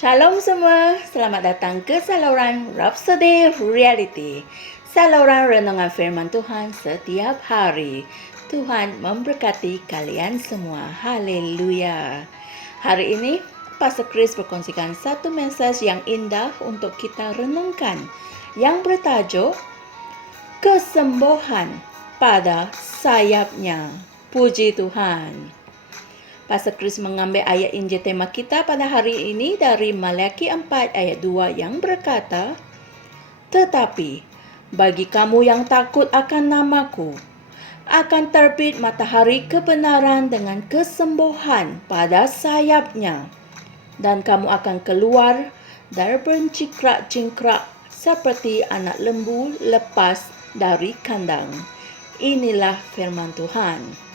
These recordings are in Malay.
Shalom semua, selamat datang ke saluran Rhapsody Reality. Saluran renungan firman Tuhan setiap hari. Tuhan memberkati kalian semua. Haleluya. Hari ini, Pastor Chris berkongsikan satu mesej yang indah untuk kita renungkan, yang bertajuk Kesembuhan pada Sayapnya. Puji Tuhan. Pastor Chris mengambil ayat Injil tema kita pada hari ini dari Malaki 4 ayat 2 yang berkata, "Tetapi bagi kamu yang takut akan namaku, akan terbit matahari kebenaran dengan kesembuhan pada sayapnya, dan kamu akan keluar dan bercingkrak-cingkrak seperti anak lembu lepas dari kandang." Inilah firman Tuhan.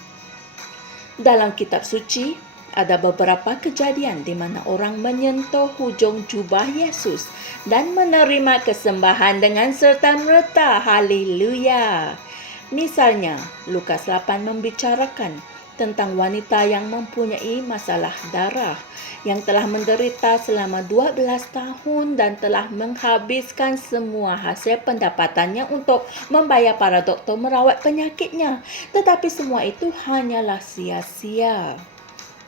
Dalam kitab suci, ada beberapa kejadian di mana orang menyentuh hujung jubah Yesus dan menerima kesembahan dengan serta-merta. Haleluya. Misalnya, Lukas 8 membicarakan tentang wanita yang mempunyai masalah darah, yang telah menderita selama 12 tahun dan telah menghabiskan semua hasil pendapatannya untuk membayar para doktor merawat penyakitnya. Tetapi semua itu hanyalah sia-sia.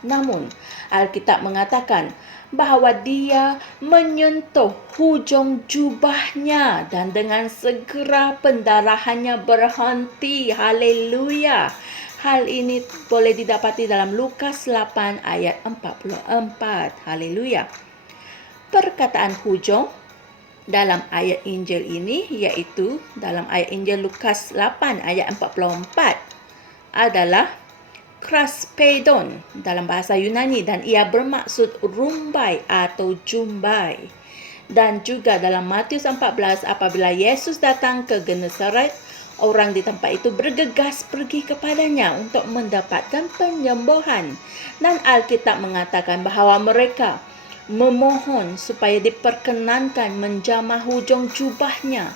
Namun, Alkitab mengatakan bahawa dia menyentuh hujung jubahnya dan dengan segera pendarahannya berhenti. Haleluya. Hal ini boleh didapati dalam Lukas 8 ayat 44. Haleluya. Perkataan hujung dalam ayat Injil ini iaitu dalam ayat Injil Lukas 8 ayat 44 adalah kraspedon dalam bahasa Yunani, dan ia bermaksud rumbai atau jumbai. Dan juga dalam Matius 14, apabila Yesus datang ke Genesaret, orang di tempat itu bergegas pergi kepadanya untuk mendapatkan penyembuhan. Dan Alkitab mengatakan bahawa mereka memohon supaya diperkenankan menjamah hujung jubahnya.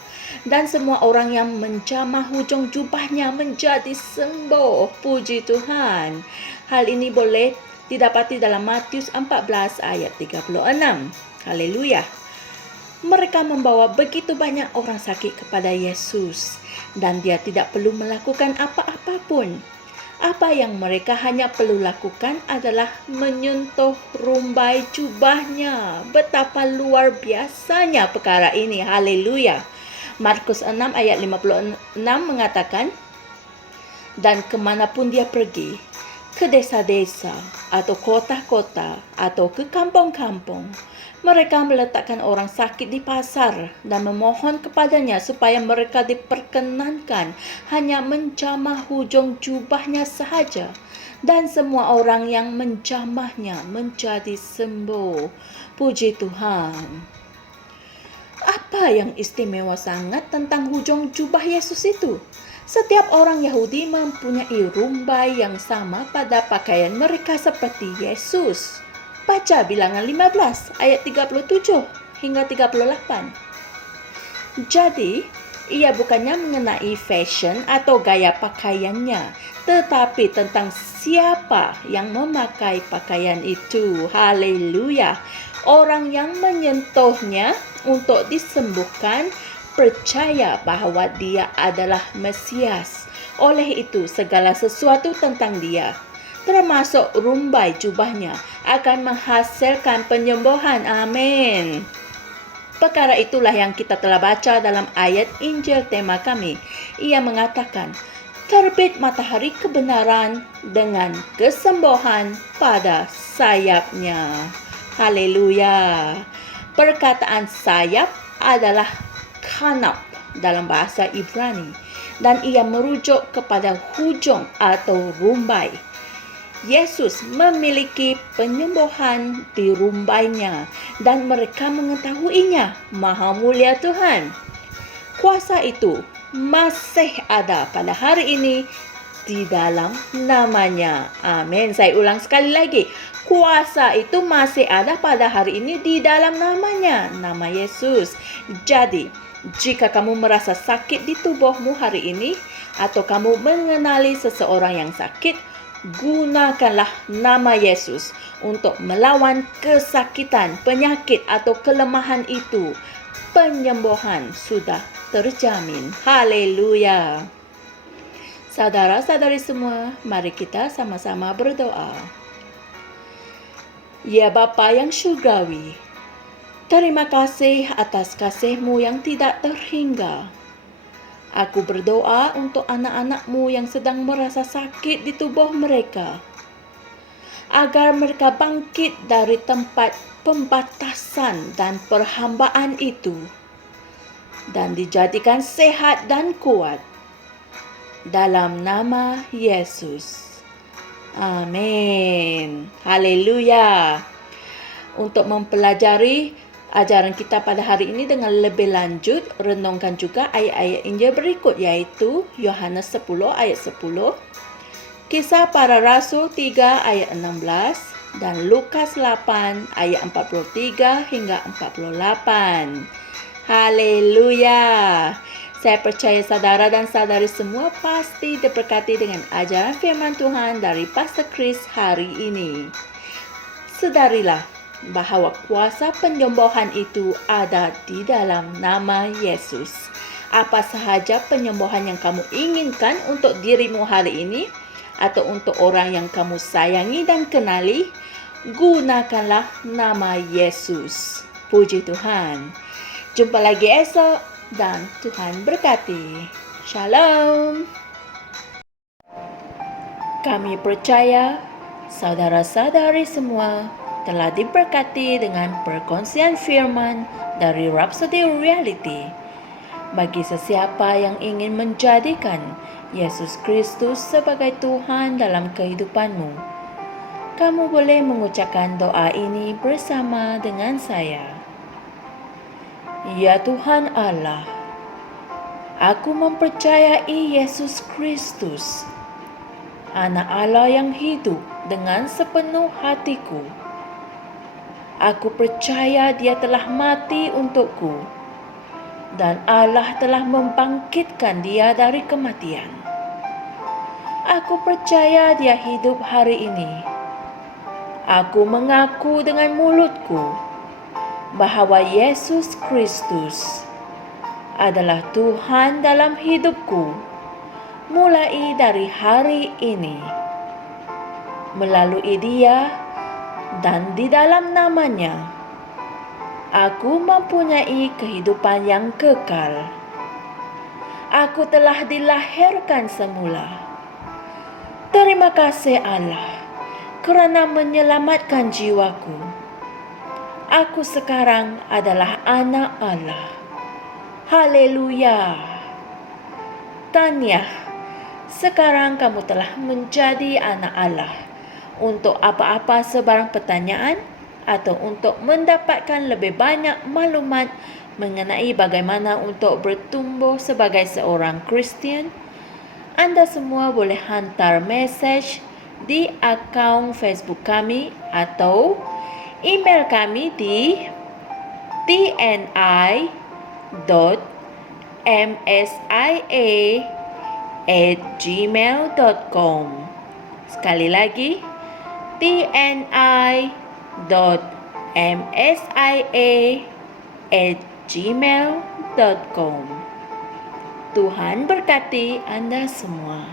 Dan semua orang yang menjamah hujung jubahnya menjadi sembuh. Puji Tuhan. Hal ini boleh didapati dalam Matius 14 ayat 36. Haleluya. Mereka membawa begitu banyak orang sakit kepada Yesus dan dia tidak perlu melakukan apa-apa pun. Apa yang mereka hanya perlu lakukan adalah menyentuh rumbai jubahnya. Betapa luar biasanya perkara ini. Haleluya. Markus 6 ayat 56 mengatakan, "Dan kemanapun dia pergi, ke desa-desa atau kota-kota atau ke kampung-kampung, mereka meletakkan orang sakit di pasar dan memohon kepadanya supaya mereka diperkenankan hanya menjamah hujung jubahnya sahaja. Dan semua orang yang menjamahnya menjadi sembuh." Puji Tuhan. Apa yang istimewa sangat tentang hujung jubah Yesus itu? Setiap orang Yahudi mempunyai rumbai yang sama pada pakaian mereka seperti Yesus. Baca Bilangan 15 ayat 37 hingga 38. Jadi, ia bukannya mengenai fashion atau gaya pakaiannya, tetapi tentang siapa yang memakai pakaian itu. Haleluya. Orang yang menyentuhnya untuk disembuhkan percaya bahawa dia adalah Mesias. Oleh itu, segala sesuatu tentang dia, termasuk rumbai jubahnya, akan menghasilkan penyembuhan. Amin. Perkara itulah yang kita telah baca dalam ayat Injil tema kami. Ia mengatakan, terbit matahari kebenaran dengan kesembuhan pada sayapnya. Haleluya. Perkataan sayap adalah kanap dalam bahasa Ibrani, dan ia merujuk kepada hujung atau rumbai. Yesus memiliki penyembuhan di rumbainya dan mereka mengetahuinya. Maha mulia Tuhan. Kuasa itu masih ada pada hari ini di dalam namanya. Amin. Saya ulang sekali lagi. Kuasa itu masih ada pada hari ini di dalam namanya, nama Yesus. Jadi, jika kamu merasa sakit di tubuhmu hari ini, atau kamu mengenali seseorang yang sakit, gunakanlah nama Yesus untuk melawan kesakitan, penyakit atau kelemahan itu. Penyembuhan sudah terjamin. Haleluya. Saudara-saudari semua, mari kita sama-sama berdoa. Ya Bapa yang syurgawi, terima kasih atas kasih-Mu yang tidak terhingga. Aku berdoa untuk anak-anak-Mu yang sedang merasa sakit di tubuh mereka, agar mereka bangkit dari tempat pembatasan dan perhambaan itu, dan dijadikan sehat dan kuat. Dalam nama Yesus. Amin. Haleluya. Untuk mempelajari ajaran kita pada hari ini dengan lebih lanjut, renungkan juga ayat-ayat Injil berikut, yaitu Yohanes 10 ayat 10, Kisah Para Rasul 3 ayat 16, dan Lukas 8 ayat 43 hingga 48. Haleluya. Saya percaya saudara dan saudari semua pasti diberkati dengan ajaran firman Tuhan dari Pastor Chris hari ini. Sedarilah bahawa kuasa penyembuhan itu ada di dalam nama Yesus. Apa sahaja penyembuhan yang kamu inginkan untuk dirimu hari ini atau untuk orang yang kamu sayangi dan kenali, gunakanlah nama Yesus. Puji Tuhan. Jumpa lagi esok. Dan Tuhan berkati. Shalom. Kami percaya saudara-saudari semua telah diberkati dengan perkongsian firman dari Rhapsody Reality. Bagi sesiapa yang ingin menjadikan Yesus Kristus sebagai Tuhan dalam kehidupanmu, kamu boleh mengucapkan doa ini bersama dengan saya. Ya Tuhan Allah, aku mempercayai Yesus Kristus, Anak Allah yang hidup dengan sepenuh hatiku. Aku percaya Dia telah mati untukku, dan Allah telah membangkitkan Dia dari kematian. Aku percaya Dia hidup hari ini. Aku mengaku dengan mulutku bahawa Yesus Kristus adalah Tuhan dalam hidupku mulai dari hari ini. Melalui Dia dan di dalam nama-Nya, aku mempunyai kehidupan yang kekal. Aku telah dilahirkan semula. Terima kasih Allah kerana menyelamatkan jiwaku. Aku sekarang adalah anak Allah. Haleluya. Tahniah, sekarang kamu telah menjadi anak Allah. Untuk apa-apa sebarang pertanyaan atau untuk mendapatkan lebih banyak maklumat mengenai bagaimana untuk bertumbuh sebagai seorang Kristian, anda semua boleh hantar mesej di akaun Facebook kami atau email kami di tni.msia@gmail.com. Sekali lagi, tni.msia@gmail.com. Tuhan berkati Anda semua.